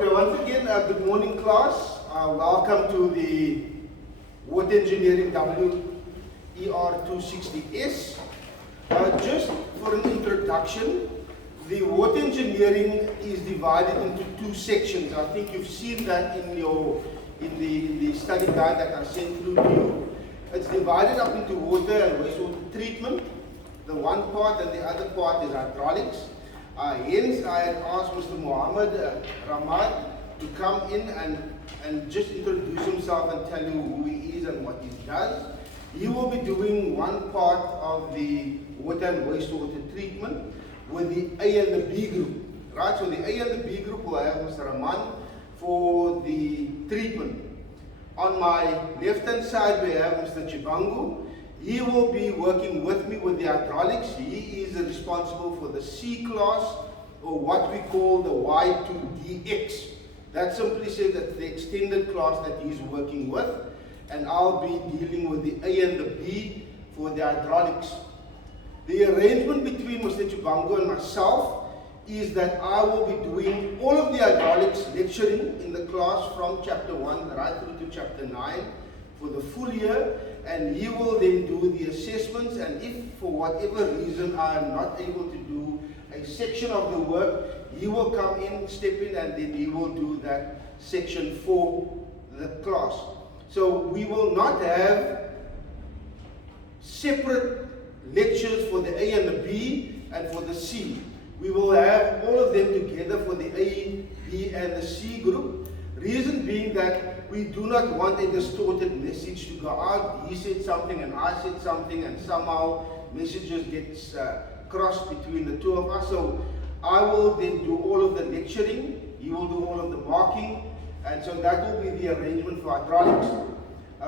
Okay, once again, good morning class. Welcome to the Water Engineering WER260S. Just for an introduction, the water engineering is divided into two sections. I think you've seen that in the study guide that I sent through to you. It's divided up into water and wastewater treatment. The one part and the other part is hydraulics. Hence, I had asked Mr. Mohammed Ramad to come in and just introduce himself and tell you who he is and what he does. He will be doing one part of the water and wastewater treatment with the A and the B group. Right? So the A and the B group will have Mr. Rahman for the treatment. On my left-hand side, we have Mr. Chibangu. He will be working with me with the hydraulics. He is responsible for the C class, or what we call the Y2DX. That simply says that the extended class that he's working with, and I'll be dealing with the A and the B for the hydraulics. The arrangement between Mr. Chibangu and myself is that I will be doing all of the hydraulics lecturing in the class from chapter 1 right through to chapter 9 for the full year, and he will then do the assessments, and if for whatever reason I am not able to do a section of the work, he will come in, step in, and then he will do that section for the class. So we will not have separate lectures for the A and the B and for the C. We will have all of them together for the A, B, and the C group. Reason being that we do not want a distorted message to go out. He said something and I said something, and somehow messages get crossed between the two of us. So I will then do all of the lecturing, he will do all of the marking, and so that will be the arrangement for hydraulics.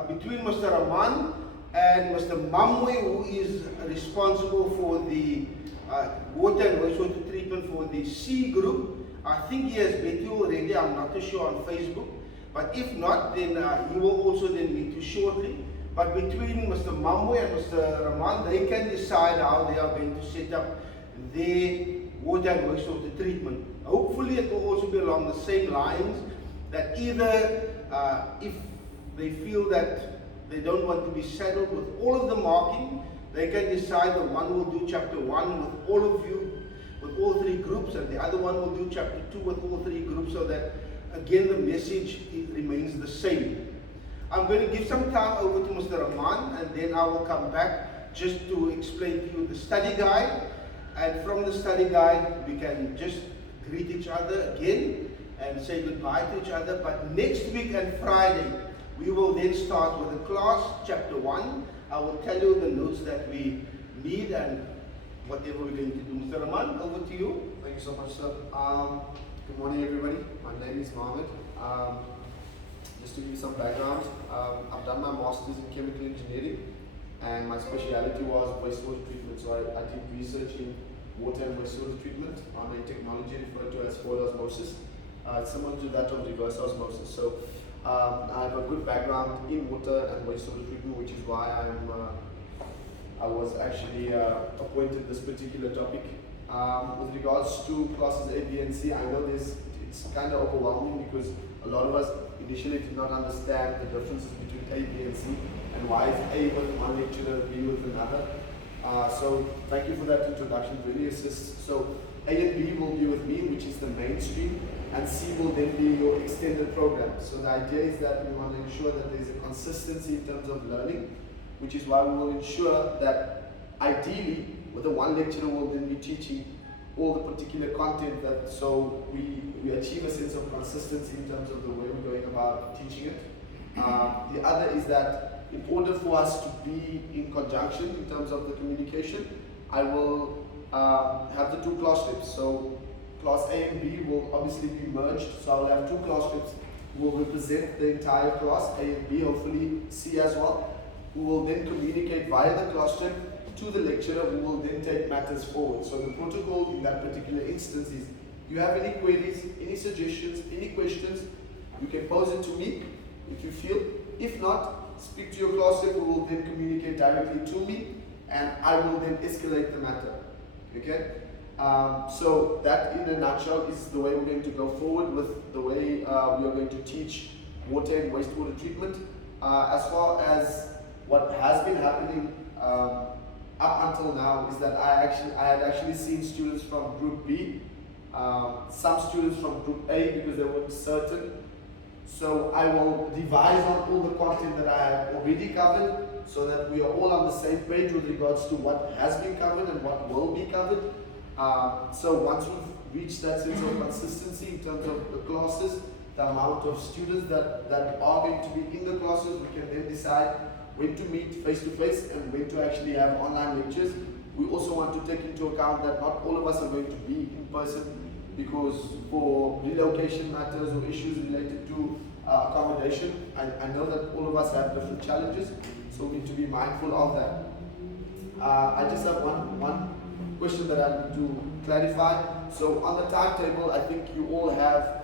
Between Mr. Rahman and Mr. Mamwe, who is responsible for the water and wastewater treatment for the C group, I think he has met you already, I'm not too sure, on Facebook. But if not, then he will also then meet you shortly. But between Mr. Mamwe and Mr. Rahman, they can decide how they are going to set up their water and wastewater treatment. Hopefully it will also be along the same lines, that either if they feel that they don't want to be saddled with all of the marking, they can decide that one will do chapter 1 with all of you, with all three groups, and the other one will do chapter 2 with all three groups, so that again the message remains the same. I'm going to give some time over to Mr. Rahman, and then I will come back just to explain to you the study guide, and from the study guide we can just greet each other again and say goodbye to each other. But next week and Friday we will then start with the class, chapter 1. I will tell you the notes that we need and whatever we're going to do. Mr. Rahman, over to you. Thank you so much, sir. Good morning, everybody. My name is Mohammed. Just to give you some background, I've done my master's in chemical engineering, and my specialty was wastewater treatment. So I did research in water and wastewater treatment on a technology referred to as full osmosis. It's similar to that of reverse osmosis. So I have a good background in water and wastewater treatment, which is why I was actually appointed this particular topic. With regards to classes A, B, and C, I know it's kind of overwhelming because a lot of us initially did not understand the differences between A, B, and C, and why is A with one lecturer, B with another. So thank you for that introduction, really assists. So A and B will be with me, which is the mainstream, and C will then be your extended program. So the idea is that we want to ensure that there is a consistency in terms of learning, which is why we will ensure that ideally with the one lecturer will then be teaching all the particular content, that so we achieve a sense of consistency in terms of the way we're going about teaching it. The other is that in order for us to be in conjunction in terms of the communication, I will have the two class trips. So class A and B will obviously be merged, so I'll have two class trips who will represent the entire class, A and B, hopefully C as well, who will then communicate via the class trip to the lecturer, who will then take matters forward. So the protocol in that particular instance is, you have any queries, any suggestions, any questions, you can pose it to me if you feel. If not, speak to your class rep, who will then communicate directly to me, and I will then escalate the matter. Okay? So that in a nutshell is the way we're going to go forward with the way we are going to teach water and wastewater treatment. As far as what has been happening up until now is that I had actually seen students from Group B, some students from Group A because they weren't certain. So I will devise on all the content that I have already covered so that we are all on the same page with regards to what has been covered and what will be covered. So once we've reached that sense of consistency in terms of the classes, the amount of students that are going to be in the classes, we can then decide when to meet face to face and when to actually have online lectures. We also want to take into account that not all of us are going to be in person because for relocation matters or issues related to accommodation, I know that all of us have different challenges, so we need to be mindful of that. I just have one question that I need to clarify. So on the timetable, I think you all have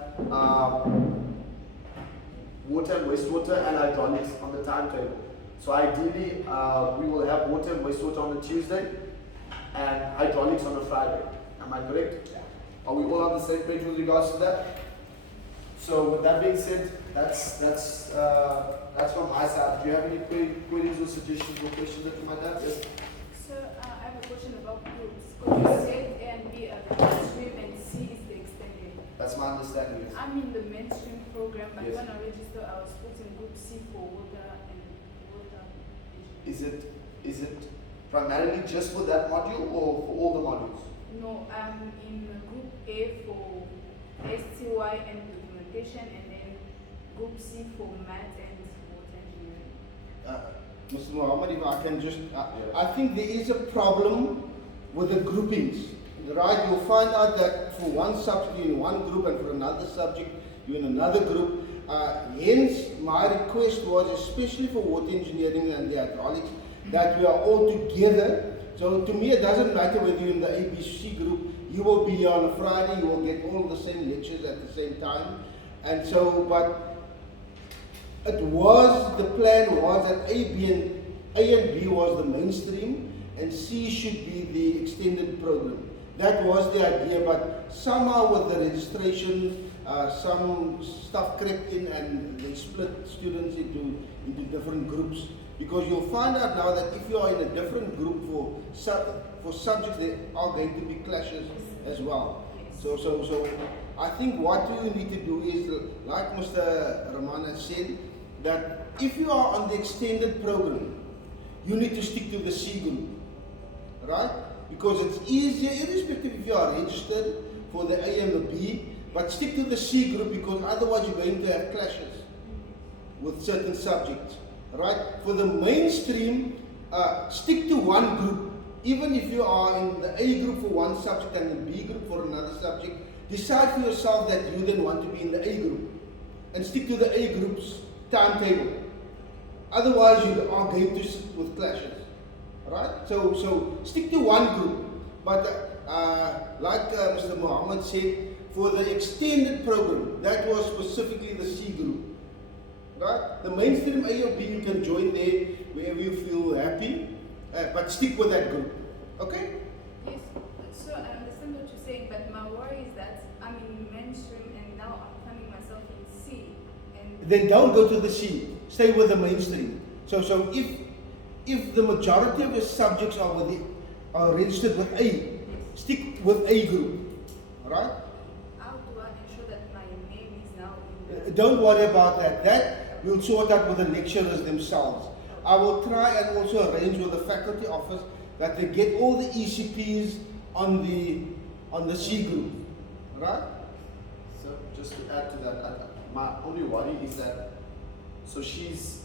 water and wastewater and hydraulics on the timetable. So ideally, we will have water and wastewater on a Tuesday and hydraulics on a Friday. Am I correct? Yeah. Are we all on the same page with regards to that? So with that being said, that's from my side. Do you have any queries or suggestions or questions that you might have? Yes. Sir, I have a question about groups. Because you said A and B are the mainstream and C is the extended. That's my understanding. Yes. I'm in the mainstream program, but Yes. when I register, I was put in group C for water and water. Is it primarily just for that module or for all the modules? No, I'm in group A for STY and documentation, and then group C for math and water engineering. Mr. Muhammad, if I can just, I think there is a problem with the groupings, right? You'll find out that for one subject you're in one group and for another subject you're in another group. Hence, my request was, especially for water engineering and the hydraulics, that we are all together. So to me, it doesn't matter whether you're in the ABC group. You will be here on a Friday. You will get all the same lectures at the same time, and so. But it was the plan was that A and B was the mainstream, and C should be the extended program. That was the idea. But somehow with the registration, some stuff crept in, and they split students into different groups. Because you'll find out now that if you are in a different group for subjects, there are going to be clashes as well. So I think what you need to do is, like Mr. Ramana said, that if you are on the extended program, you need to stick to the C group, right? Because it's easier, irrespective if you are registered for the A and the B, but stick to the C group because otherwise you're going to have clashes with certain subjects. Right? For the mainstream, stick to one group. Even if you are in the A group for one subject and the B group for another subject, decide for yourself that you then want to be in the A group and stick to the A group's timetable. Otherwise, you are going to sit with clashes. Right? So stick to one group. But like Mr. Muhammad said, for the extended program, that was specifically the C group. Right? The mainstream A or B, you can join there wherever you feel happy, but stick with that group. Okay? Yes, so I understand what you're saying, but my worry is that I'm in mainstream and now I'm finding myself in C. And Then don't go to the C. Stay with the mainstream. So if the majority of your subjects are registered with A, stick with A group. Right? how do I ensure that my name is now in the... Don't worry about that. That we'll sort out with the lecturers themselves. I will try and also arrange with the faculty office that they get all the ECPs on the C group. Right? So just to add to that, my only worry is that, so she's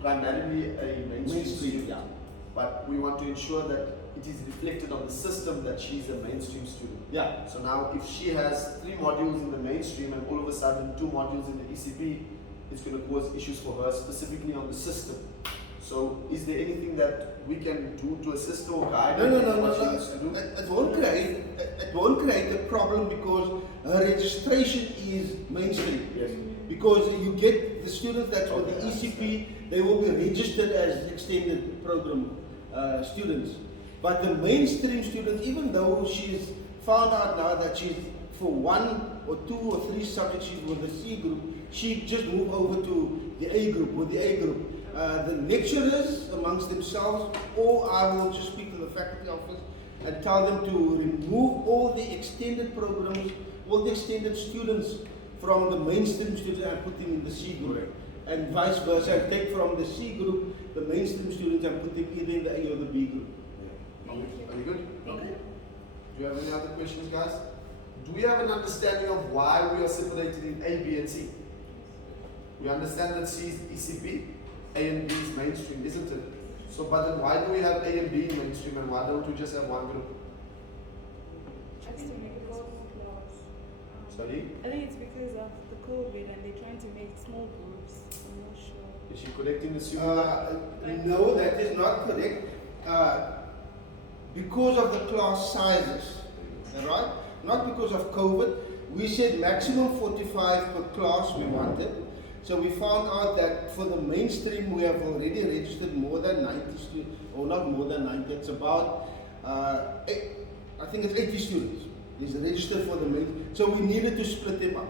primarily a mainstream student, yeah. but we want to ensure that it is reflected on the system that she's a mainstream student. Yeah. So now if she has 3 modules in the mainstream and all of a sudden 2 modules in the ECP, it's going to cause issues for her specifically on the system. So is there anything that we can do to assist or guide her in what she needs to do? It won't create a problem because her registration is mainstream. Yes. Because you get the students that's with the ECP, they will be registered as extended program students. But the mainstream students, even though she's found out now that she's for 1 or 2 or 3 subjects she's with the C group, she just moved over to the A group, with the A group. The lecturers amongst themselves, or I will just speak to the faculty office and tell them to remove all the extended programs, all the extended students from the mainstream students and put them in the C group. And vice versa, and take from the C group the mainstream students and put them either in the A or the B group. Are we good? Thank you. Do you have any other questions, guys? Do we have an understanding of why we are separated in A, B, and C? We understand that C is ECP, A and B is mainstream, isn't it? So, but then why do we have A and B in mainstream, and why don't we just have one group? I think because Sorry? I think it's because of the COVID and they're trying to make small groups. I'm not sure. Is she correct in assuming that? No, that is not correct. Because of the class sizes, right? Not because of COVID. We said maximum 45 per class we wanted. So we found out that for the mainstream we have already registered more than 90 students, or not more than 90, it's about, I think it's 80 students is registered for the main. So we needed to split them up.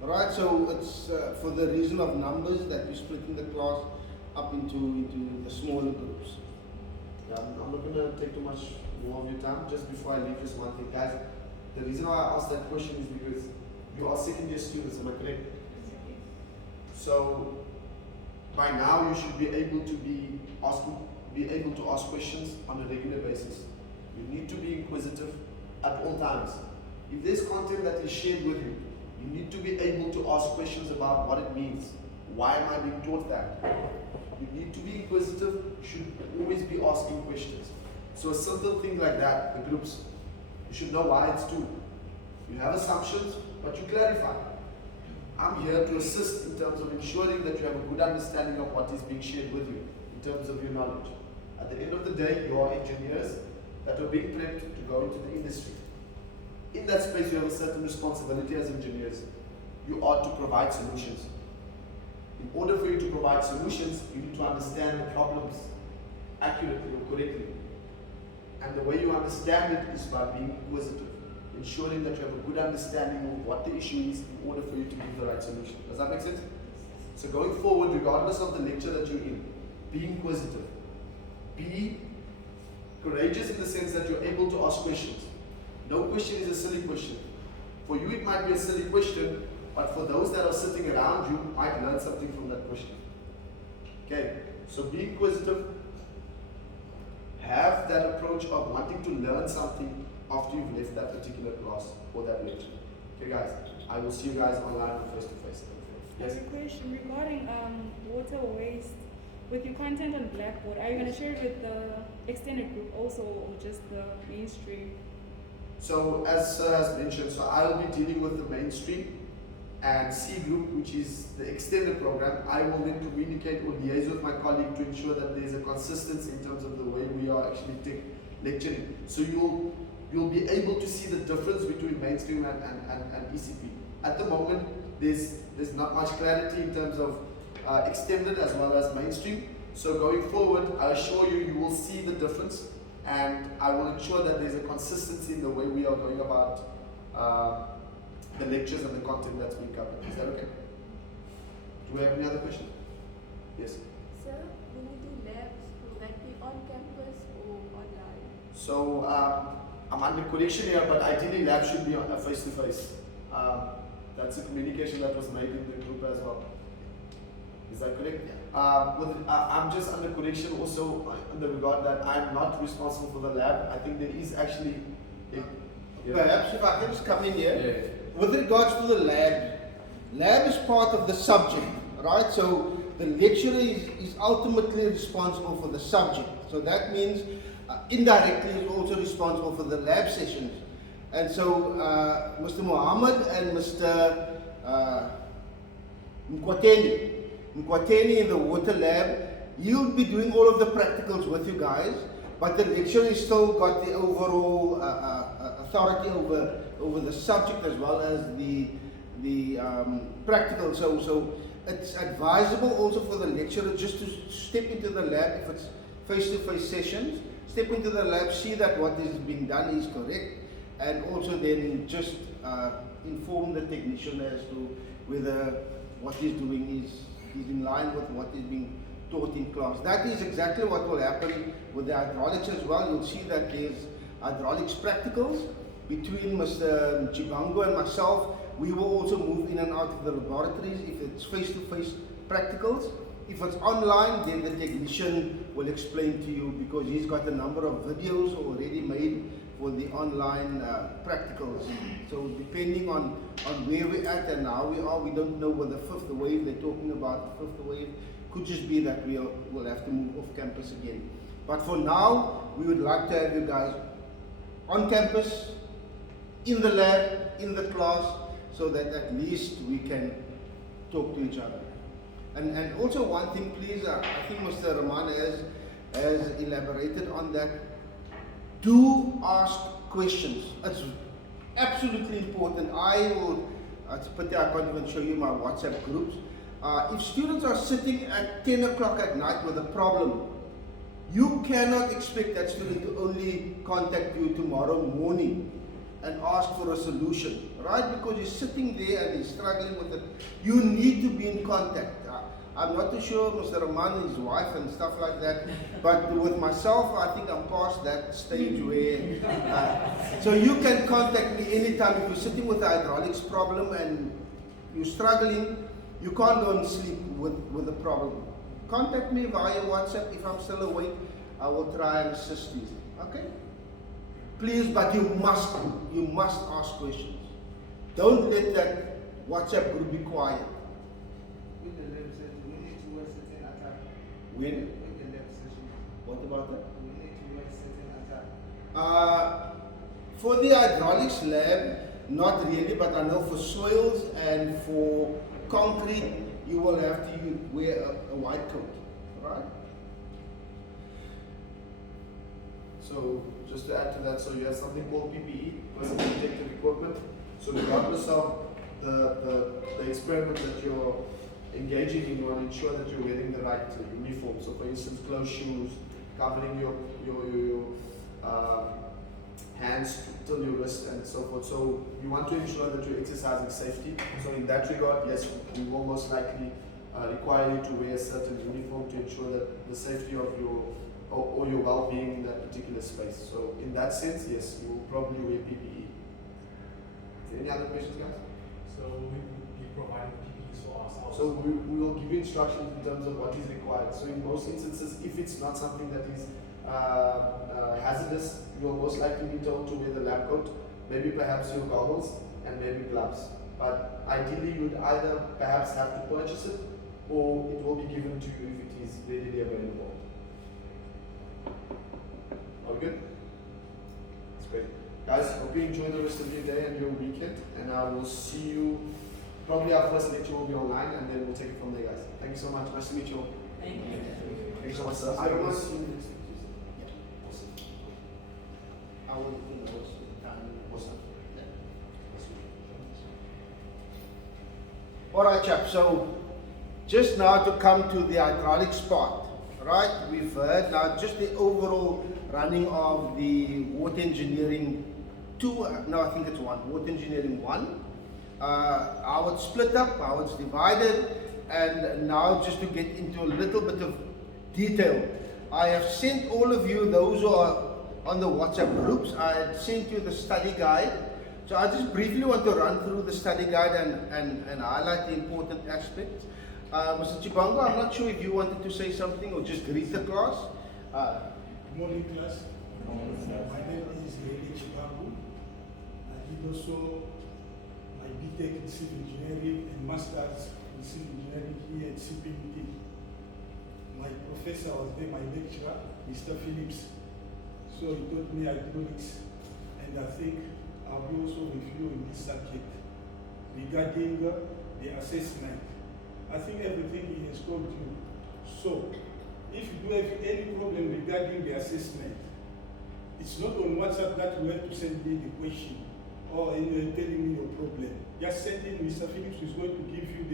Right, so it's for the reason of numbers that we're splitting the class up into the smaller groups. Yeah, I'm not going to take too much more of your time. Just before I leave, just one thing, guys. The reason why I asked that question is because you are second year students, am I correct? So by now you should be able to ask questions on a regular basis. You need to be inquisitive at all times. If there's content that is shared with you, you need to be able to ask questions about what it means. Why am I being taught that? You need to be inquisitive. You should always be asking questions. So a simple thing like that, the groups, you should know why it's two. You have assumptions, but you clarify. I'm here to assist in terms of ensuring that you have a good understanding of what is being shared with you in terms of your knowledge. At the end of the day, you are engineers that are being prepped to go into the industry. In that space, you have a certain responsibility as engineers. You are to provide solutions. In order for you to provide solutions, you need to understand the problems accurately or correctly. And the way you understand it is by being inquisitive, ensuring that you have a good understanding of what the issue is in order for you to give the right solution. Does that make sense? So going forward, regardless of the lecture that you're in, be inquisitive. Be courageous in the sense that you're able to ask questions. No question is a silly question. For you, it might be a silly question, but for those that are sitting around you, might learn something from that question. Okay, so be inquisitive. Have that approach of wanting to learn something after you've left that particular class or that lecture. Okay, guys, I will see you guys online or face to face. I have a question regarding water waste. With your content on Blackboard, are you going to share it with the extended group also, or just the mainstream? So, as Sir has mentioned, so I'll be dealing with the mainstream and C group, which is the extended program. I will then communicate or liaise with my colleague to ensure that there's a consistency in terms of the way we are actually lecturing. So you'll be able to see the difference between mainstream and ECP. At the moment, there's not much clarity in terms of extended as well as mainstream. So going forward, I assure you, you will see the difference, and I will ensure that there's a consistency in the way we are going about the lectures and the content that's being covered. Is that okay? Do we have any other questions? Yes. Sir, when you do labs, will that be on campus or online? So I'm under correction here, but ideally lab should be on a face-to-face. That's a communication that was made in the group as well. Is that correct? I'm just under correction also in the regard that I'm not responsible for the lab. I think there is actually Perhaps if I can just come in here. With regards to the lab is part of the subject, right? So the lecturer is ultimately responsible for the subject. So that means indirectly is also responsible for the lab sessions. And so Mr. Muhammad and Mr. Mkwateni in the water lab, he'll be doing all of the practicals with you guys, but the lecturer has still got the overall authority over the subject as well as the practical. So it's advisable also for the lecturer just to step into the lab if it's face-to-face sessions, step into the lab, see that what is being done is correct, and also then just inform the technician as to whether what he's doing is in line with what is being taught in class. That is exactly what will happen with the hydraulics as well. You'll see that there's hydraulics practicals between Mr. Chibango and myself. We will also move in and out of the laboratories if it's face-to-face practicals. If it's online, then the technician will explain to you, because he's got a number of videos already made for the online practicals. So depending on where we're at and how we are, we don't know what the fifth wave they're talking about. The fifth wave could just be that we'll have to move off campus again. But for now, we would like to have you guys on campus, in the lab, in the class, so that at least we can talk to each other. And also one thing, please, I think Mr. Rahman has elaborated on that. Do ask questions. It's absolutely important. It's a pity I can't even show you my WhatsApp groups. If students are sitting at 10 o'clock at night with a problem, you cannot expect that student to only contact you tomorrow morning and ask for a solution, right? Because he's sitting there and he's struggling with it. You need to be in contact. I'm not too sure Mr. Rahman and his wife and stuff like that, but with myself, I think I'm past that stage where, so you can contact me anytime. If you're sitting with a hydraulics problem and you're struggling, you can't go and sleep with the problem. Contact me via WhatsApp. If I'm still awake, I will try and assist you, okay? Please, but you must ask questions. Don't let that WhatsApp group be quiet. When? What about that? For the hydraulics lab, not really, but I know for soils and for concrete, you will have to wear a white coat, right? So just to add to that, so you have something called PPE, personal protective equipment. So regardless of the experiment that you're engaging in, you want to ensure that you're wearing the right uniform. So for instance, closed shoes, covering your hands till your wrist and so forth. So you want to ensure that you're exercising safety. So in that regard, yes, we will most likely require you to wear a certain uniform to ensure that the safety of your or your well-being in that particular space. So in that sense, yes, you will probably wear PPE. Any other questions, guys? So we will be providing PPEs for ourselves. So we will give you instructions in terms of what is required. So in most instances, if it's not something that is hazardous, you will most likely be told to wear the lab coat, maybe perhaps your goggles, and maybe gloves. But ideally, you would either perhaps have to purchase it, or it will be given to you if it is readily available. All good? That's great. Guys, hope you enjoy the rest of your day and your weekend, and I will see you. Probably our first lecture will be online, and then we'll take it from there, guys. Thank you so much. Nice to meet you all. Thank you. Thank you so much, sir. I will want- see you next week. Awesome. I will awesome. All right, chaps. So just now to come to the hydraulics part, right? We've heard now just the overall running of the water engineering 2. No, I think it's 1. Water engineering 1. How it's split up, how it's divided, and now just to get into a little bit of detail. I have sent all of you, those who are on the WhatsApp groups, I had sent you the study guide. So I just briefly want to run through the study guide and highlight the important aspects. Mr. Chibango, I'm not sure if you wanted to say something or just greet the class. Good morning, class. My name is Lady Chibango. I did also my BTech in Civil Engineering and Masters in Civil Engineering here at CPUT. My professor was there, my lecturer, Mr. Phillips. So he taught me hydraulics, and I think I'll be also with you in this subject regarding the assessment. I think everything he has told you. So, if you do have any problem regarding the assessment, it's not on WhatsApp that you have to send me the question or telling me your problem. Just send in Mr. Phillips, who is going to give you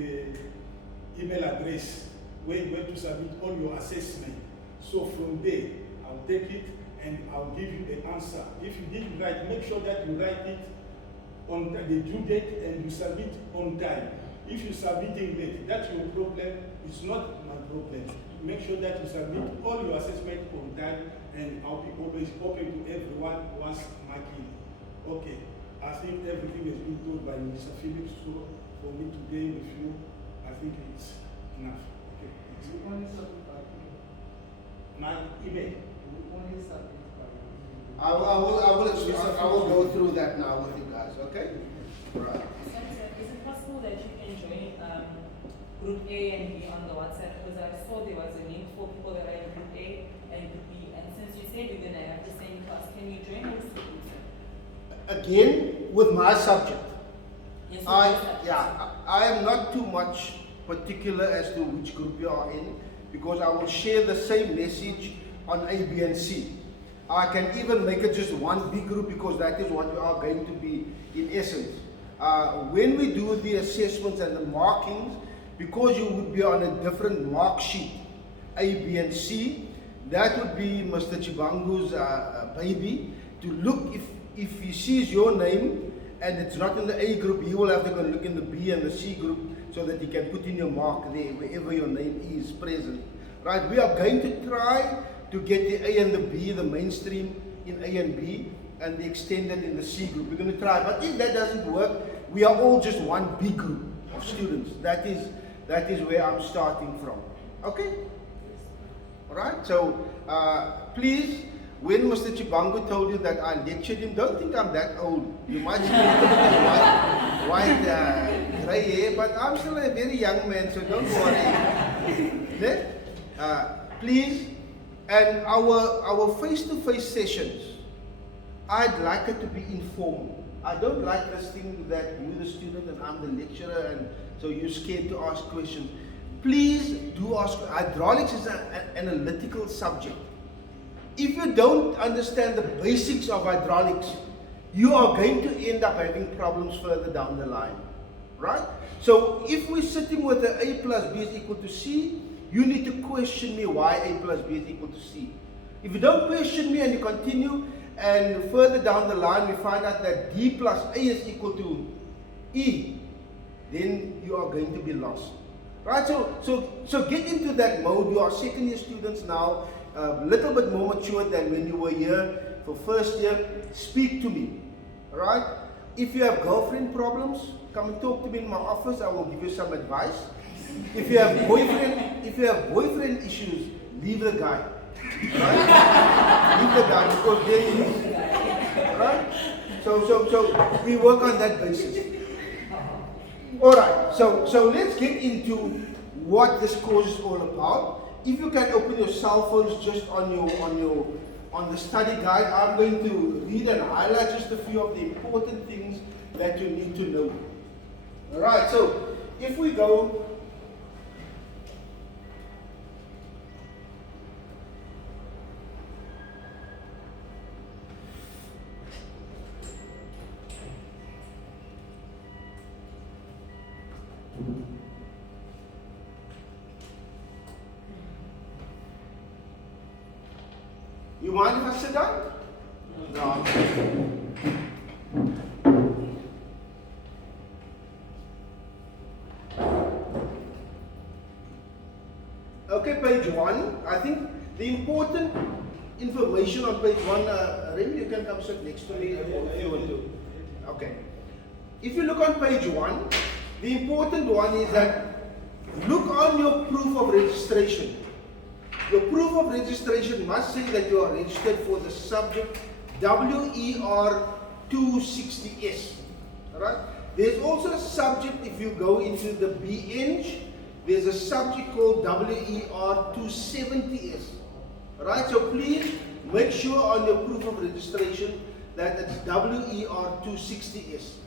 the email address where you're going to submit all your assessment. So from there, I'll take it and I'll give you the answer. If you didn't write, make sure that you write it on the due date and you submit on time. If you're submitting late, that's your problem. It's not my problem. Make sure that you submit all your assessment on time, and I'll be always open to everyone once marking. Okay, I think everything has been told by Mr. Phillips, so for me today with you, I think it's enough. Okay, thanks. You only submit by My email. You only submit by I will go through that now with you guys, okay? Right. Senator, is it possible that you can join Group A and B on the WhatsApp? Because I saw there was a link for people that are in Group A and Group B. And since you said you're going to have the same class, can you join those two groups? Again, with my subject. Yes, with your subject. I am not too much particular as to which group you are in, because I will share the same message on A, B, and C. I can even make it just one big group, because that is what we are going to be in essence. When we do the assessments and the markings, because you would be on a different mark sheet, A, B, and C, that would be Mr. Chibangu's baby, to look if he sees your name and it's not in the A group, he will have to go look in the B and the C group, so that he can put in your mark there wherever your name is present. Right, we are going to try to get the A and the B, the mainstream in A and B, and the extended in the C group. We're going to try, but if that doesn't work, we are all just one big group of students. That is where I'm starting from. Okay? Alright, so please, when Mr. Chibangu told you that I lectured him, don't think I'm that old. You might see white grey hair, but I'm still a very young man, so don't worry. Please, and our face-to-face sessions, I'd like it to be informal. I don't like this thing that you're the student and I'm the lecturer, and so you're scared to ask questions. Please do ask. Hydraulics is an analytical subject. If you don't understand the basics of hydraulics, you are going to end up having problems further down the line, right? So if we're sitting with the A plus B is equal to C, you need to question me why A plus B is equal to C. If you don't question me and you continue, and further down the line we find out that D plus A is equal to E, then you are going to be lost. Right? So get into that mode. You are second year students now, a little bit more mature than when you were here for first year. Speak to me. Alright? If you have girlfriend problems, come and talk to me in my office. I will give you some advice. If you have boyfriend issues, leave the guy. Right? Leave the guy, because then right? So we work on that basis. Alright, so let's get into what this course is all about. If you can open your cell phones just on the study guide, I'm going to read and highlight just a few of the important things that you need to know. Alright, so if we go You mind if I sit down? No. Okay, page 1. I think the important information on page 1, Remy, you can come sit next to me if you want to. Okay. If you look on page 1, the important one is that look on your proof of registration. Your proof of registration must say that you are registered for the subject WER260S. Alright? There's also a subject, if you go into the BEng, there's a subject called WER270S. Alright? So please make sure on your proof of registration that it's WER260S.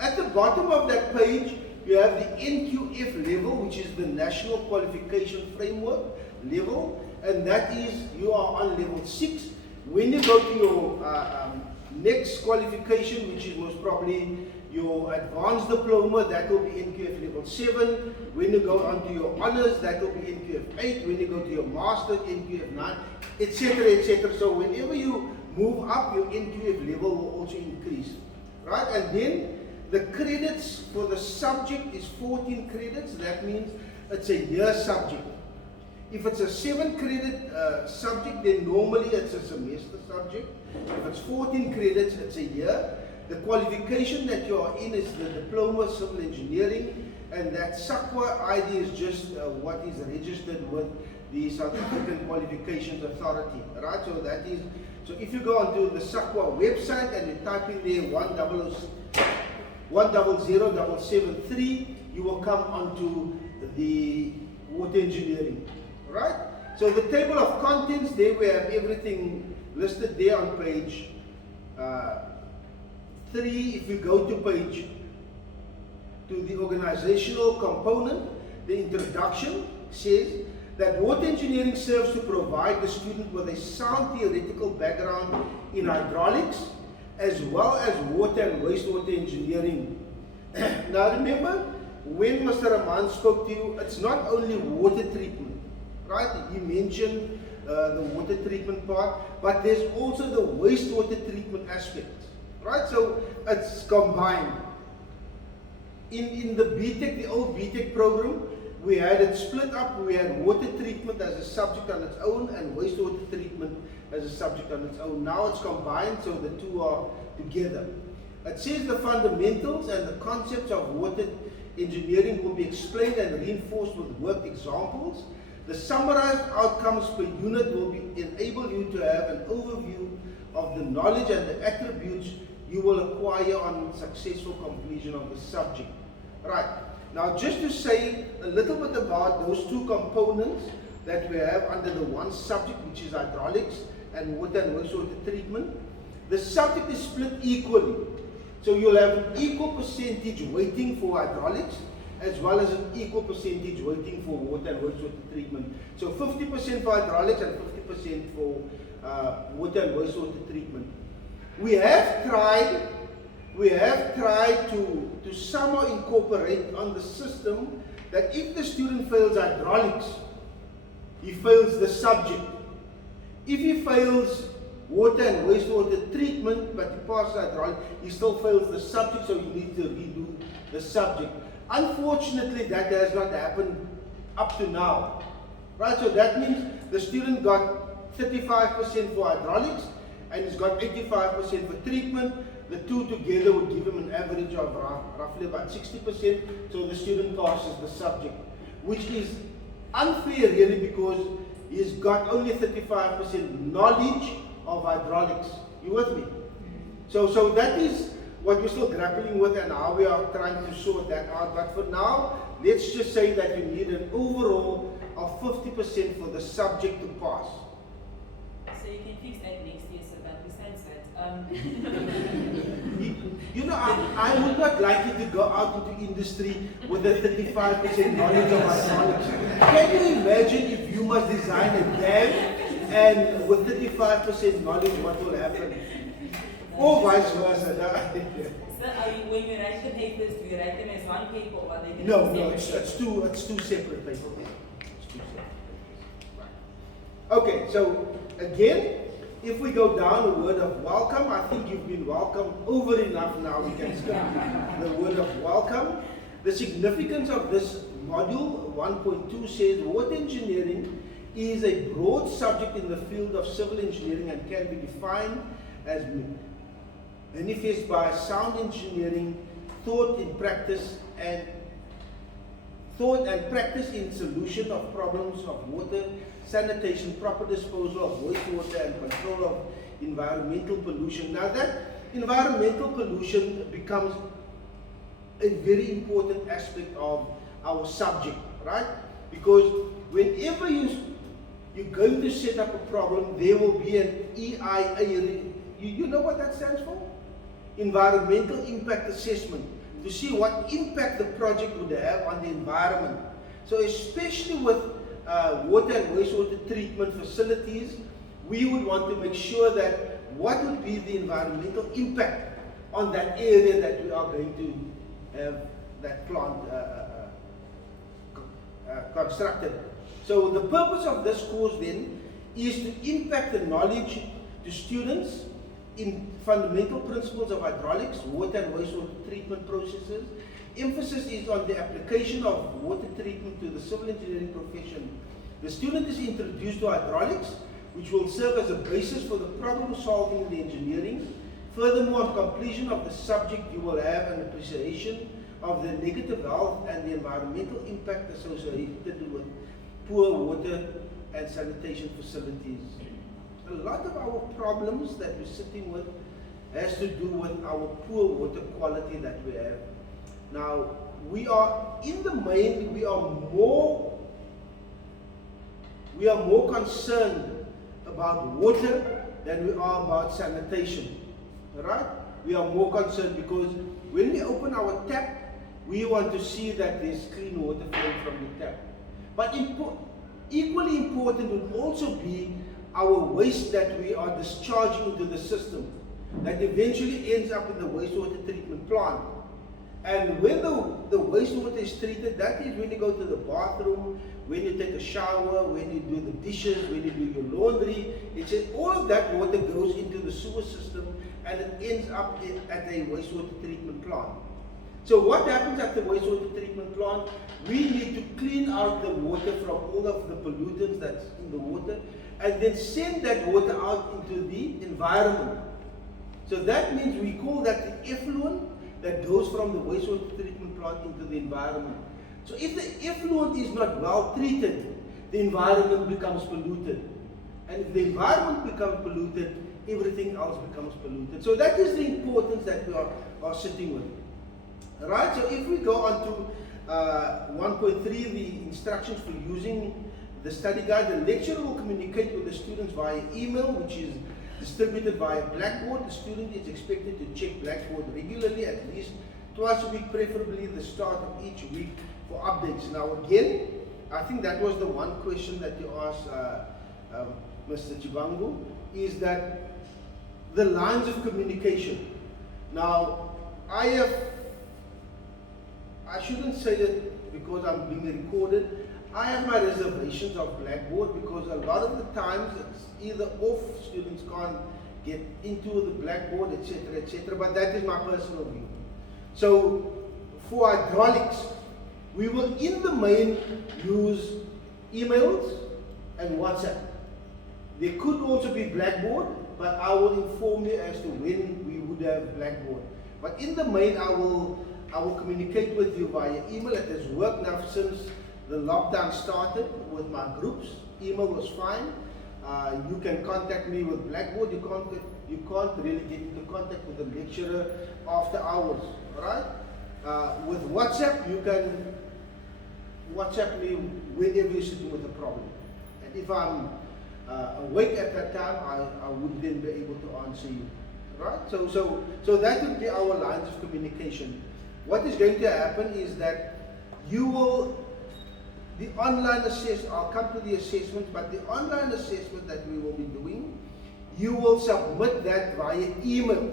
At the bottom of that page, you have the NQF level, which is the National Qualification Framework level, and that is, you are on level 6. When you go to Next qualification, which is most probably your advanced diploma, that will be NQF level 7. When you go on to your honors, that will be NQF 8. When you go to your master, NQF 9, etc., etc. So whenever you move up, your NQF level will also increase, right? And then the credits for the subject is 14 credits. That means it's a year subject. If it's a 7 credit subject, then normally it's a semester subject. If it's 14 credits, it's a year. The qualification that you are in is the Diploma Civil Engineering, and that SAQA ID is just what is registered with the South African Qualifications Authority, right? So that is, so if you go onto the SAQA website and you type in there 100,773, you will come onto the water engineering, right? So the table of contents, there we have everything listed there on page 3. If you go to page, to the organizational component, the introduction says that water engineering serves to provide the student with a sound theoretical background in hydraulics as well as water and wastewater engineering. Now remember, when Mr. Rahman spoke to you, it's not only water treatment, right? He mentioned the water treatment part, but there's also the wastewater treatment aspect, right? So it's combined. In the BTEC, the old BTEC program, we had it split up. We had water treatment as a subject on its own and wastewater treatment as a subject on its own. Now it's combined, so the two are together. It says the fundamentals and the concepts of water engineering will be explained and reinforced with worked examples. The summarized outcomes per unit will enable you to have an overview of the knowledge and the attributes you will acquire on successful completion of the subject. Right. Now, just to say a little bit about those two components that we have under the one subject, which is hydraulics and water and wastewater treatment, the subject is split equally. So you'll have an equal percentage weighting for hydraulics as well as an equal percentage weighting for water and wastewater treatment. So 50% for hydraulics and 50% for water and wastewater treatment. We have tried to somehow incorporate on the system that if the student fails hydraulics, he fails the subject. If he fails water and wastewater treatment, but he passes hydraulics, he still fails the subject, so you need to redo the subject. Unfortunately, that has not happened up to now. Right? So that means the student got 35% for hydraulics and he's got 85% for treatment. The two together would give him an average of roughly about 60%, so the student passes the subject, which is unfair really, because he's got only 35% knowledge of hydraulics. You with me? So that is what we're still grappling with and how we are trying to sort that out. But for now, let's just say that you need an overall of 50% for the subject to pass. So you can fix that next year, so that besides that. You know, I would not like you to go out into industry with a 35% knowledge of hydraulics. Can you imagine if you must design a dam and with 35% knowledge, what will happen? Or vice versa. So when you write the papers, do you write them as one paper or are they No, it's two separate papers. It's two separate. Okay, so again, if we go down the word of welcome, I think you've been welcomed over enough now. We can skip the word of welcome. The significance of this module 1.2 says water engineering is a broad subject in the field of civil engineering and can be defined as manifest by sound engineering, thought and practice in solution of problems of water, sanitation, proper disposal of wastewater, and control of environmental pollution. Now that environmental pollution becomes a very important aspect of our subject, right? Because whenever you're going to set up a problem, there will be an EIA. You know what that stands for? Environmental Impact Assessment, to see what impact the project would have on the environment. So especially with water and wastewater treatment facilities, we would want to make sure that what would be the environmental impact on that area that we are going to have that plant constructed. So the purpose of this course then is to impact the knowledge to students in fundamental principles of hydraulics, water and wastewater treatment processes. Emphasis is on the application of water treatment to the civil engineering profession. The student is introduced to hydraulics, which will serve as a basis for the problem solving in the engineering. Furthermore, on completion of the subject, you will have an appreciation of the negative health and the environmental impact associated with poor water and sanitation facilities. A lot of our problems that we're sitting with has to do with our poor water quality that we have. Now, we are, in the main, we are more concerned about water than we are about sanitation. Right? We are more concerned because when we open our tap, we want to see that there's clean water flowing from the tap. But equally important would also be our waste that we are discharging into the system, that eventually ends up in the wastewater treatment plant. And when the wastewater is treated, that is when you go to the bathroom, when you take a shower, when you do the dishes, when you do your laundry. It says all of that water goes into the sewer system and it ends up at a wastewater treatment plant. So what happens at the wastewater treatment plant? We need to clean out the water from all of the pollutants that's in the water and then send that water out into the environment. So that means we call that the effluent that goes from the wastewater treatment plant into the environment. So if the effluent is not well treated, the environment becomes polluted. And if the environment becomes polluted, everything else becomes polluted. So that is the importance that we are sitting with. Right, so if we go on to 1.3, the instructions for using the study guide, the lecturer will communicate with the students via email, which is distributed via Blackboard. The student is expected to check Blackboard regularly, at least twice a week, preferably the start of each week for updates. Now again, I think that was the one question that you asked Mr. Chibangu, is that the lines of communication. Now, I shouldn't say that because I'm being recorded. I have my reservations of Blackboard because a lot of the times it's either off, students can't get into the Blackboard, etc., but that is my personal view. So for hydraulics, we will in the main use emails and WhatsApp. There could also be Blackboard, but I will inform you as to when we would have Blackboard. But in the main, I will communicate with you via email. It has worked now since the lockdown started with my groups. Email was fine. You can contact me with Blackboard. You can't really get into contact with the lecturer after hours, right? With WhatsApp, you can WhatsApp me whenever you're sitting with a problem. And if I'm awake at that time, I would then be able to answer you, right? So that would be our lines of communication. What is going to happen is that you will, the online assessment, I'll come to the assessment, but the online assessment that we will be doing, you will submit that via email,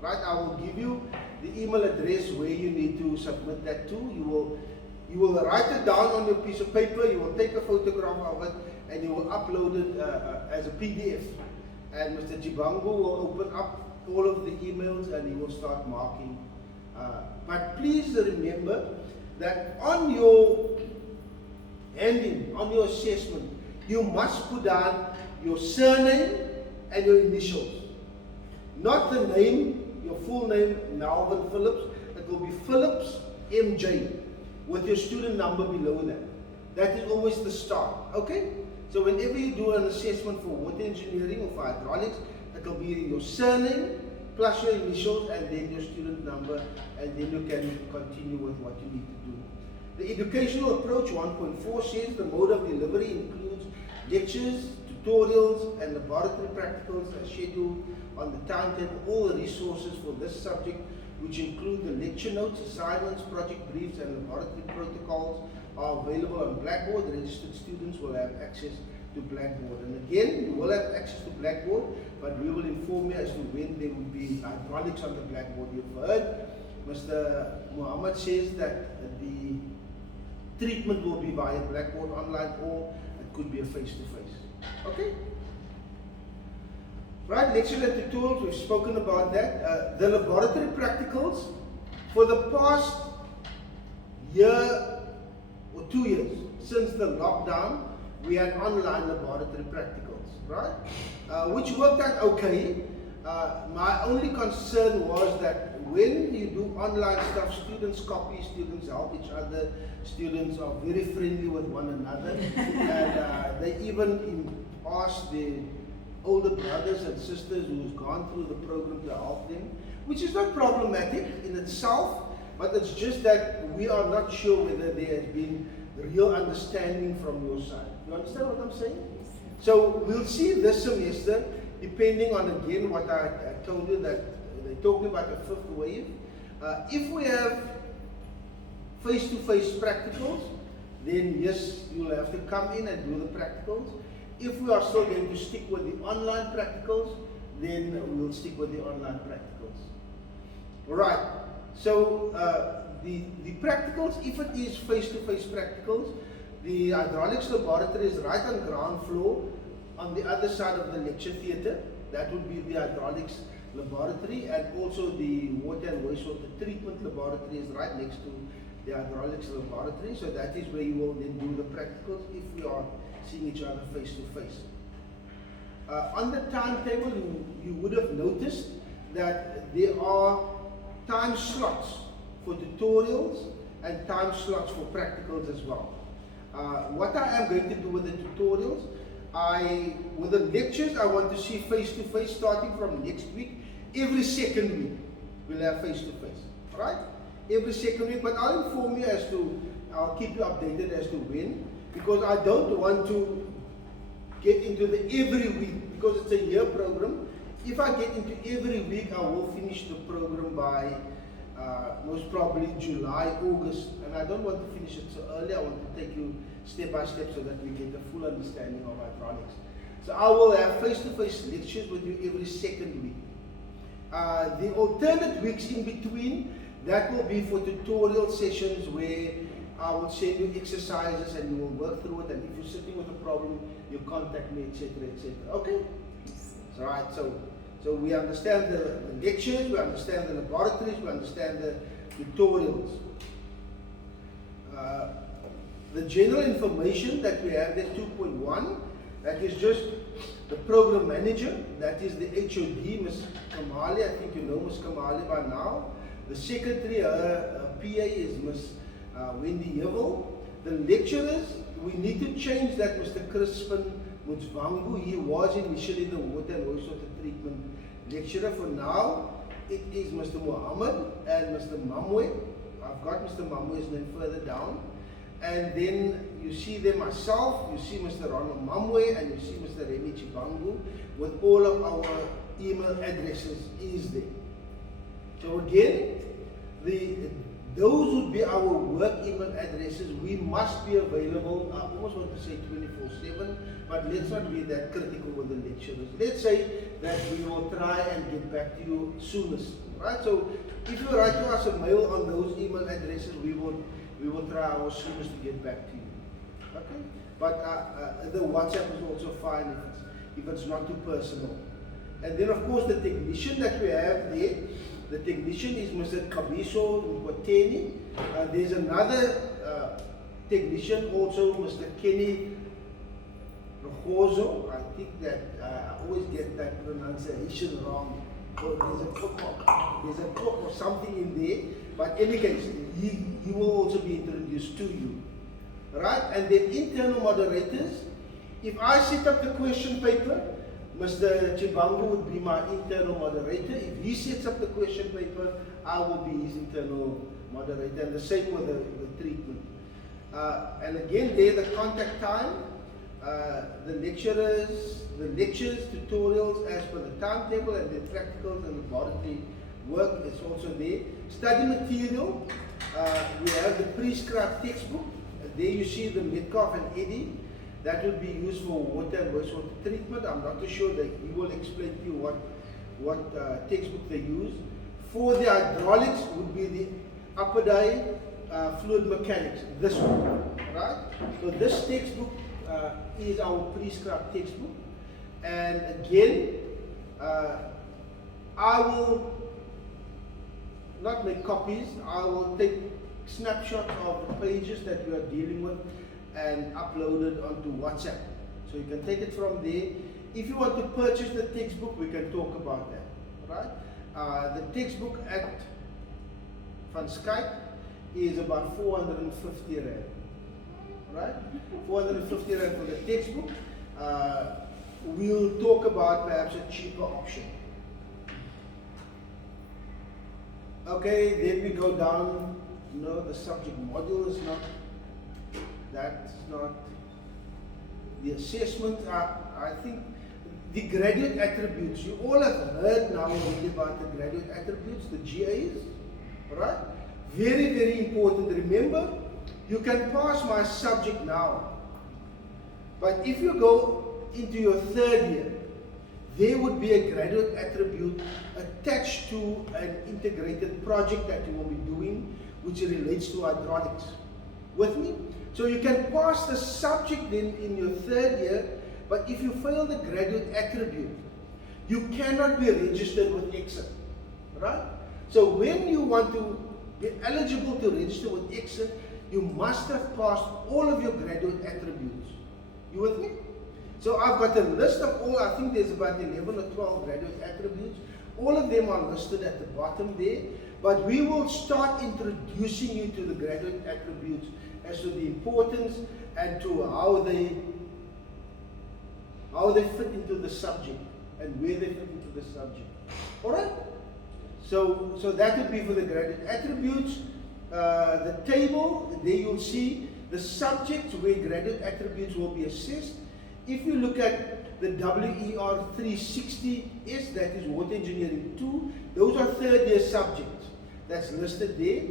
right? I will give you the email address where you need to submit that to. You will write it down on your piece of paper, you will take a photograph of it, and you will upload it as a PDF. And Mr. Chibangu will open up all of the emails and he will start marking. But please remember that on your ending, on your assessment, you must put down your surname and your initials. Not the name, your full name, Melvin Phillips. It will be Phillips MJ with your student number below that. That is always the start, okay? So whenever you do an assessment for water engineering or for hydraulics, it will be your surname plus your initials and then your student number, and then you can continue with what you need to do. The educational approach 1.4 says the mode of delivery includes lectures, tutorials, and laboratory practicals as scheduled on the timetable. All the resources for this subject, which include the lecture notes, assignments, project briefs, and laboratory protocols, are available on Blackboard. Registered students will have access to Blackboard. And again, you will have access to Blackboard, but we will inform you as to when there will be hydraulics on the Blackboard. You've heard Mr. Muhammad says that the treatment will be via Blackboard online, or it could be a face-to-face. Okay? Right, lecture and tutorials, we've spoken about that. The laboratory practicals, for the past year or 2 years, since the lockdown, we had online laboratory practicals, right? Which worked out okay. My only concern was that when you do online stuff, students copy, students help each other, students are very friendly with one another, and they even ask their older brothers and sisters who's gone through the program to help them, which is not problematic in itself, but it's just that we are not sure whether there has been real understanding from your side. You understand what I'm saying? So we'll see this semester, depending on again what I told you, that they're talking about a fifth wave. If we have face-to-face practicals, then yes, you'll have to come in and do the practicals. If we are still going to stick with the online practicals, then we'll stick with the online practicals. Alright, so the practicals, if it is face-to-face practicals, the hydraulics laboratory is right on ground floor on the other side of the lecture theatre. That would be the hydraulics laboratory, and also the water and wastewater treatment laboratory is right next to the hydraulics laboratory. So that is where you will then do the practicals if we are seeing each other face to face. On the timetable, you would have noticed that there are time slots for tutorials and time slots for practicals as well. What I am going to do with the tutorials, with the lectures, I want to see face-to-face starting from next week. Every second week, we'll have face-to-face, right? Every second week, but I'll inform you as to, I'll keep you updated as to when, because I don't want to get into the every week, because it's a year program. If I get into every week, I will finish the program by most probably July, August, and I don't want to finish it so early. I want to take you step by step so that we get a full understanding of hydraulics. So I will have face-to-face lectures with you every second week. The alternate weeks in between, that will be for tutorial sessions where I will send you exercises and you will work through it, and if you're sitting with a problem, you contact me, etc., etc. Okay? All right, so we understand the lectures, we understand the laboratories, we understand the tutorials. The general information that we have there, 2.1, that is just the program manager, that is the HOD, Ms. Kamali. I think you know Ms. Kamali by now. The secretary, her PA is Ms. Wendy Yevel. The lecturers, we need to change that Mr. Crispin Mutsvangu. He was initially the water and wastewater treatment lecturer. For now, it is Mr. Muhammad and Mr. Mamwe. I've got Mr. Mamwe's name further down. And then you see there myself, you see Mr. Ronald Mamwe, and you see Mr. Remy Chibangu, with all of our email addresses is there. So again, those would be our work email addresses. We must be available, I almost want to say 24/7, but let's not be that critical with the lecturers. Let's say that we will try and get back to you soonest, right? So if you write to us a mail on those email addresses, we will try our soonest to get back to you, okay? But the WhatsApp is also fine if it's not too personal. And then of course the technician that we have there, the technician is Mr. Kabiso Nkwateni. There's another technician also, Mr. Kenny Rojozo. I think that I always get that pronunciation wrong. There's a cook or something in there. But in any case, he will also be introduced to you. Right? And then internal moderators. If I set up the question paper, Mr. Chibangu would be my internal moderator. If he sets up the question paper, I will be his internal moderator. And the same with the treatment. And again, there the contact time, the lecturers, the lectures, tutorials as per the timetable, and the practicals and laboratory work is also there. Study material, we have the prescribed textbook. There you see the Metcalf and Eddy. that would be used for water and wastewater treatment. I'm not too sure that he will explain to you what textbook they use. For the hydraulics would be the upper fluid mechanics, this one, right? So this textbook is our prescribed textbook. And again, I will not make copies, I will take snapshots of the pages that we are dealing with and upload it onto WhatsApp. So you can take it from there. If you want to purchase the textbook, we can talk about that, right? The textbook at Van Skype is about 450 Rand, right? 450 Rand for the textbook. We'll talk about perhaps a cheaper option. Okay, then we go down. No, the subject module is not. That's not. The assessment, I think, the graduate attributes. You all have heard now already about the graduate attributes, the GAs, right? Very, very important. Remember, you can pass my subject now, but if you go into your third year, there would be a graduate attribute attached to an integrated project that you will be doing, which relates to hydraulics. With me? So you can pass the subject then in your third year, but if you fail the graduate attribute, you cannot be registered with EXIT, right? So when you want to be eligible to register with EXIT, you must have passed all of your graduate attributes. You with me? So I've got a list of all, I think there's about 11 or 12 graduate attributes. All of them are listed at the bottom there, but we will start introducing you to the graduate attributes as to the importance and to how they fit into the subject and where they fit into the subject. Alright? So that would be for the graduate attributes. The table, there you'll see the subjects where graduate attributes will be assessed. If you look at the WER260S, that is Water Engineering 2, those are third year subjects. That's listed there.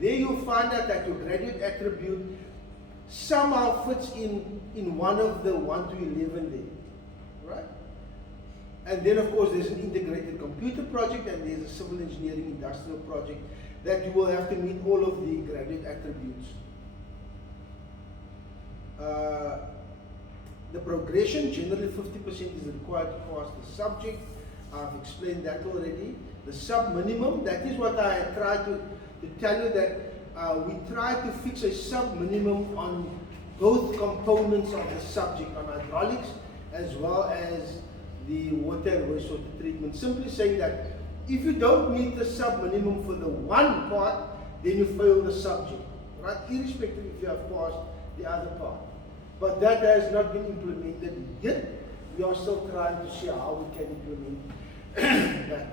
There you'll find out that your graduate attribute somehow fits in one of the 1 to 11 there, right? And then of course there's an integrated computer project and there's a civil engineering industrial project that you will have to meet all of the graduate attributes. The progression, generally 50% is required to pass the subject. I've explained that already. The sub-minimum, that is what I tried to tell you, that we try to fix a sub-minimum on both components of the subject, on hydraulics as well as the water and wastewater treatment. Simply saying that if you don't meet the sub-minimum for the one part, then you fail the subject, right? Irrespective if you have passed the other part. But that has not been implemented yet. We are still trying to see how we can implement that.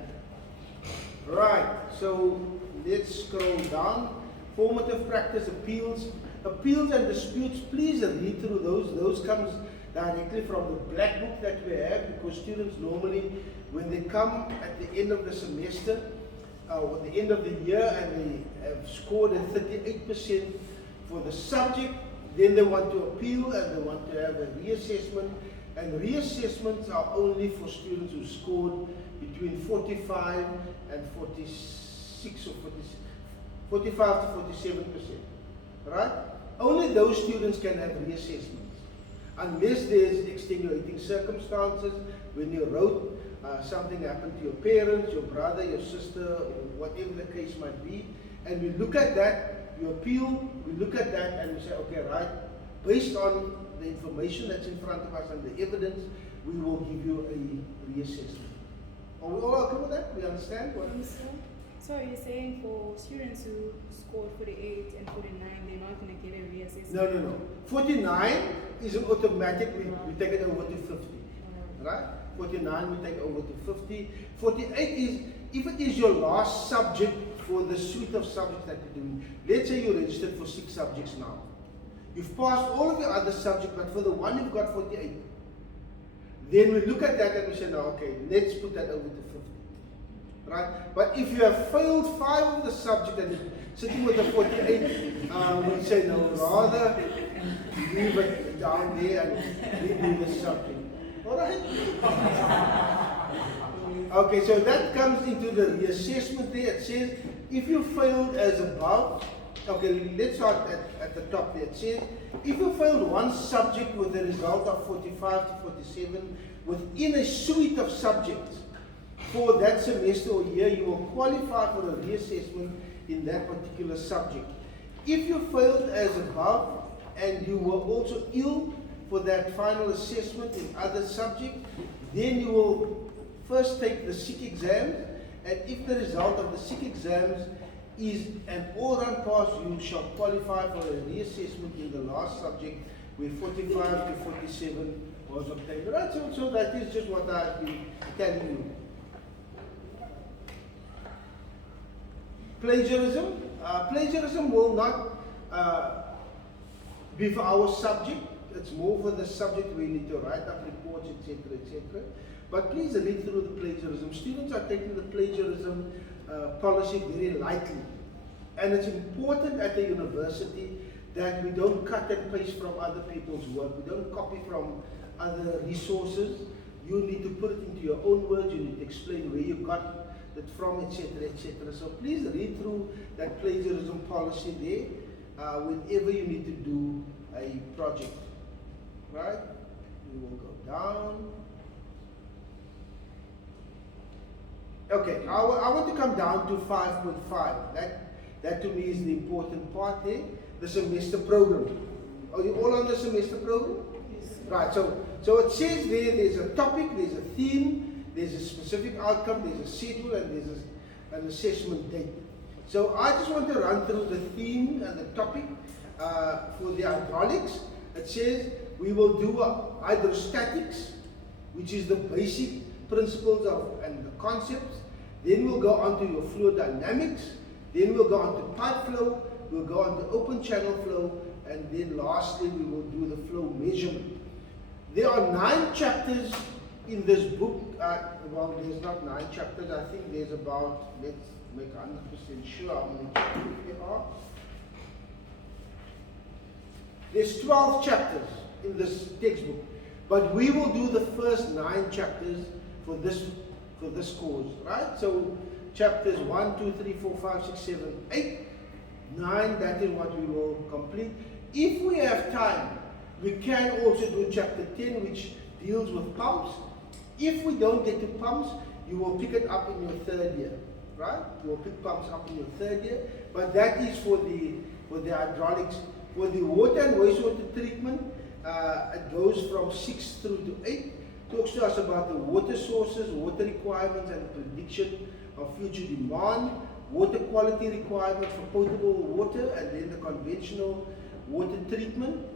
Right, so let's scroll down. Formative practice appeals. Appeals and disputes, please read through those. Those comes directly from the black book that we have, because students normally, when they come at the end of the semester, or the end of the year, and they have scored a 38% for the subject, then they want to appeal and they want to have a reassessment. And reassessments are only for students who scored between 45 and 46 or 45 to 47%, right? Only those students can have reassessments, unless there's extenuating circumstances. When you wrote, something happened to your parents, your brother, your sister, or whatever the case might be, and we look at that. You appeal, we look at that and we say, okay, right, based on the information that's in front of us and the evidence, we will give you a reassessment. Are we all okay with that? We understand? So you're saying for students who scored 48 and 49, they're not going to get a reassessment? No. 49 is an automatic, we take it over to 50. Right? 49 we take over to 50. 48 is, if it is your last subject for the suite of subjects that you're doing. Let's say you're registered for 6 subjects now. You've passed all of your other subjects, but for the one you've got 48. Then we look at that and we say, no, okay, let's put that over to 50. Right? But if you have failed 5 of the subjects and you're sitting with the 48, we say, no, rather leave it down there and redo the subject. All right? Okay, so that comes into the reassessment there. It says, if you failed as above, okay, let's start at the top there. It says, if you failed one subject with a result of 45 to 47 within a suite of subjects for that semester or year, you will qualify for a reassessment in that particular subject. If you failed as above and you were also ill for that final assessment in other subjects, then you will first take the SIC exams, and if the result of the SIC exams is an all-round pass, you shall qualify for a reassessment in the last subject where 45 to 47 was obtained. Right, so that is just what I've been telling you. Plagiarism. Plagiarism will not be for our subject. It's more for the subject we need to write up reports, etc., etc. But please read through the plagiarism. Students are taking the plagiarism policy very lightly. And it's important at the university that we don't cut and paste from other people's work. We don't copy from other resources. You need to put it into your own words. You need to explain where you got it from, etc., etc. So please read through that plagiarism policy there whenever you need to do a project. Right? We will go down. Okay, I want to come down to 5.5. That to me is the important part there. The semester program. Are you all on the semester program? Yes. Right, so it says there's a topic, there's a theme, there's a specific outcome, there's a schedule, and there's an assessment date. So I just want to run through the theme and the topic for the hydraulics. It says we will do hydrostatics, which is the basic principles and the concepts. Then we'll go on to your fluid dynamics. Then we'll go on to pipe flow. We'll go on to open channel flow. And then lastly, we will do the flow measurement. There are 9 chapters in this book. Well, there's not 9 chapters. I think there's about, let's make 100% sure how many chapters there are. There's 12 chapters in this textbook. But we will do the first 9 chapters for this course, right? So chapters 1, 2, 3, 4, 5, 6, 7, 8, 9, that is what we will complete. If we have time, we can also do chapter 10, which deals with pumps. If we don't get to pumps, you will pick it up in your 3rd year, right? You will pick pumps up in your 3rd year, but that is for the hydraulics. For the water and wastewater treatment, it goes from 6 through to 8. Talks to us about the water sources, water requirements, and prediction of future demand, water quality requirements for potable water, and then the conventional water treatment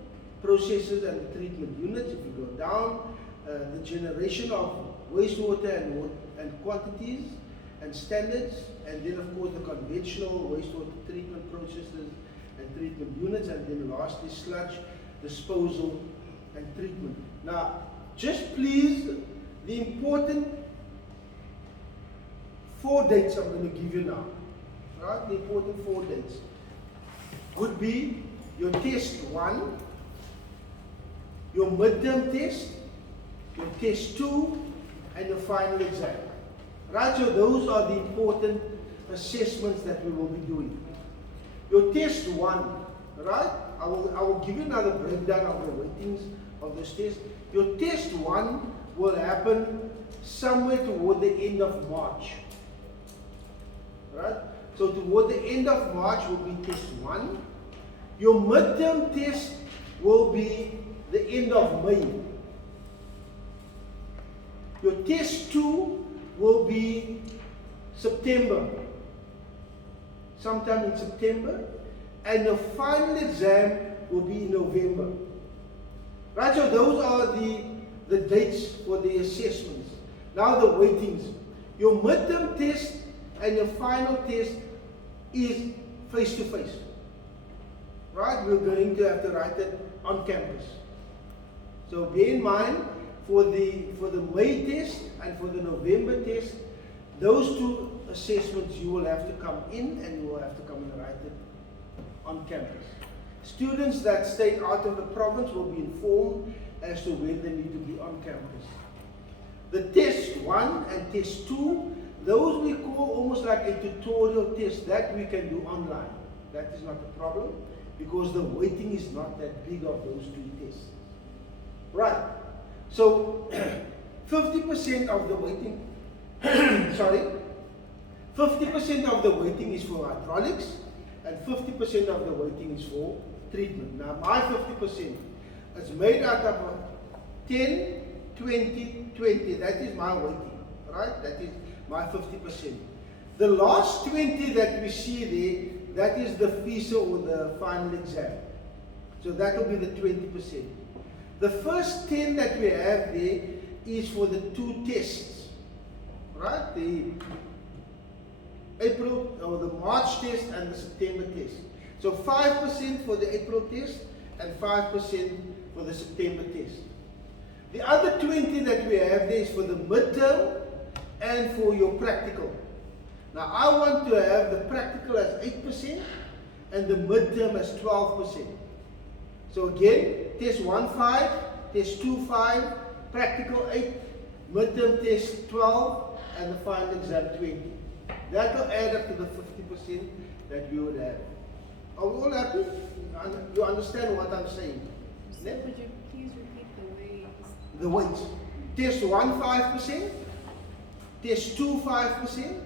processes and treatment units. If you go down, the generation of wastewater and quantities and standards, and then of course the conventional wastewater treatment processes and treatment units, and then lastly sludge disposal and treatment. Now, just please, the important 4 dates I'm going to give you now, right? The important 4 dates would be your test 1, your midterm test, your test 2, and your final exam. Right, so those are the important assessments that we will be doing. Your test 1, right? I will give you another breakdown of the weightings of this test. Your test 1 will happen somewhere toward the end of March. Right? So toward the end of March will be test 1. Your midterm test will be the end of May. Your test 2 will be September. Sometime in September. And your final exam will be in November. Right, so those are the dates for the assessments. Now the weightings. Your midterm test and your final test is face-to-face. Right, we're going to have to write it on campus. So bear in mind, for the May test and for the November test, those 2 assessments you will have to come in and you will have to come and write it on campus. Students that stay out of the province will be informed as to when they need to be on campus. The test 1 and test 2, those we call almost like a tutorial test that we can do online. That is not a problem because the weighting is not that big of those 2 tests. Right. So 50% of the weighting, sorry, 50% of the weighting is for hydraulics and 50% of the weighting is for treatment. Now my 50% is made out of 10, 20, 20. That is my weighting, right? That is my 50%. The last 20 that we see there, that is the FISA or the final exam. So that will be the 20%. The first 10 that we have there is for the 2 tests, right? The April or the March test and the September test. So 5% for the April test and 5% for the September test. The other 20 that we have there is for the midterm and for your practical. Now I want to have the practical as 8% and the midterm as 12%. So again, test 1 5, test 2 5, practical 8, midterm test 12, and the final exam 20. That will add up to the 50% that you would have. Are we all happy? You understand what I'm saying? So could you please repeat the weights? The weights. Test 1 5%, test 2 5%,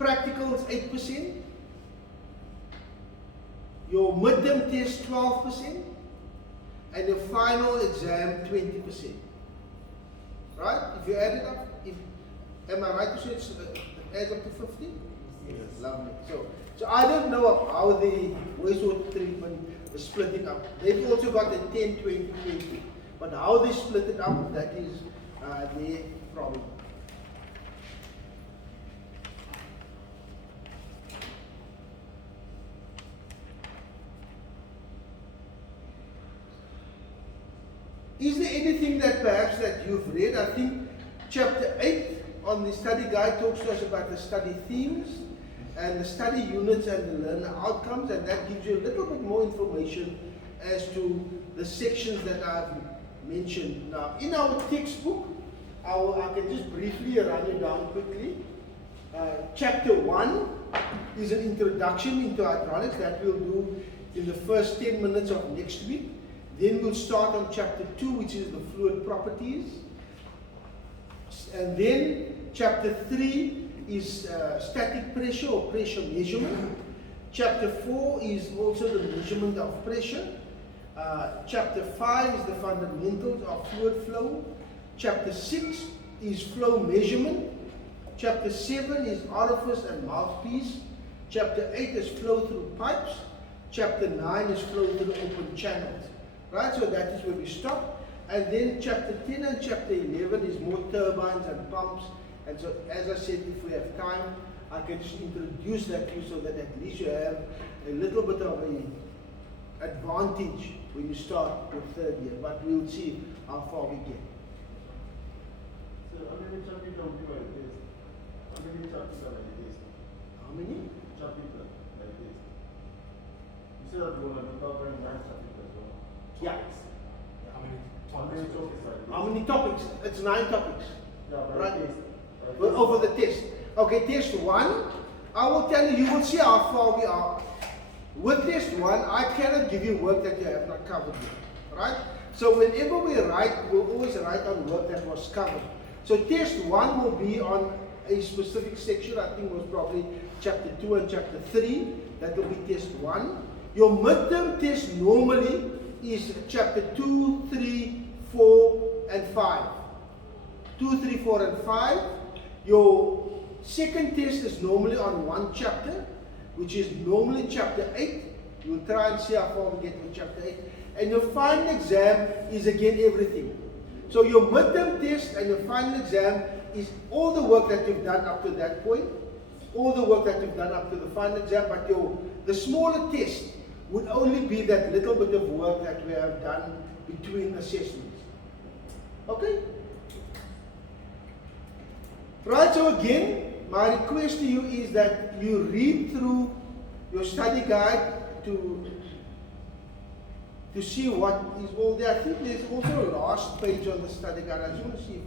practicals 8%, your midterm test 12%, and your final exam 20%. Right? If you add it up, am I right to say it adds up to 50? Yes. Lovely. So I don't know how the wastewater treatment is splitting up. They've also got a 10, 20, 20. But how they split it up, that is their problem. Is there anything that perhaps that you've read? I think chapter 8 on the study guide talks to us about the study themes and the study units and the learner outcomes, and that gives you a little bit more information as to the sections that I've mentioned. Now, in our textbook, I can just briefly run it down quickly. Chapter 1 is an introduction into hydraulics that we'll do in the first 10 minutes of next week. Then we'll start on chapter 2, which is the fluid properties. And then chapter 3 is static pressure or pressure measurement. Chapter 4 is also the measurement of pressure. Chapter 5 is the fundamentals of fluid flow. Chapter 6 is flow measurement. Chapter 7 is orifice and mouthpiece. Chapter 8 is flow through pipes. Chapter 9 is flow through open channels. Right, so that is where we stop. And then chapter 10 and chapter 11 is more turbines and pumps. And so, as I said, if we have time, I can just introduce that to you so that at least you have a little bit of an advantage when you start your third year. But we'll see how far we get. So, how many chapters do you like this? How many chapters are like this? How many? Chapters like this. You said that you want to be covering 9 chapters as well. Yeah. How many How many topics are like How many topics? It's 9 topics. Yeah, but Right. like this. Well, over the test. Okay, test 1. I will tell you, you will see how far we are. With test 1, I cannot give you work that you have not covered yet. Right? So whenever we write, we'll always write on work that was covered. So test 1 will be on a specific section. I think it was probably chapter 2 and chapter 3. That will be test 1. Your midterm test normally is chapter 2, 3, 4, and 5. 2, 3, 4, and 5. Your second test is normally on 1 chapter, which is normally chapter 8. We'll try and see how far we get with chapter 8. And your final exam is again everything. So your midterm test and your final exam is all the work that you've done up to that point, all the work that you've done up to the final exam, but the smaller test would only be that little bit of work that we have done between assessments. Okay? Right, so again, my request to you is that you read through your study guide to to see what is all there. I think there's also a last page on the study guide. I just want to see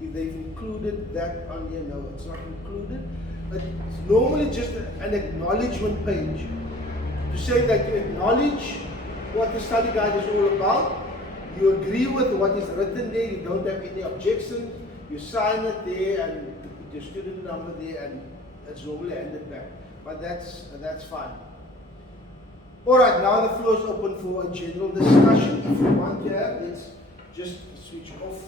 if they've included that on here. No, it's not included. But it's normally just an acknowledgement page to say that you acknowledge what the study guide is all about. You agree with what is written there. You don't have any objection. You sign it there and you put your student number there, and it's normally handed back. But that's fine. All right, now the floor is open for a general discussion. If you want to have, let's just switch off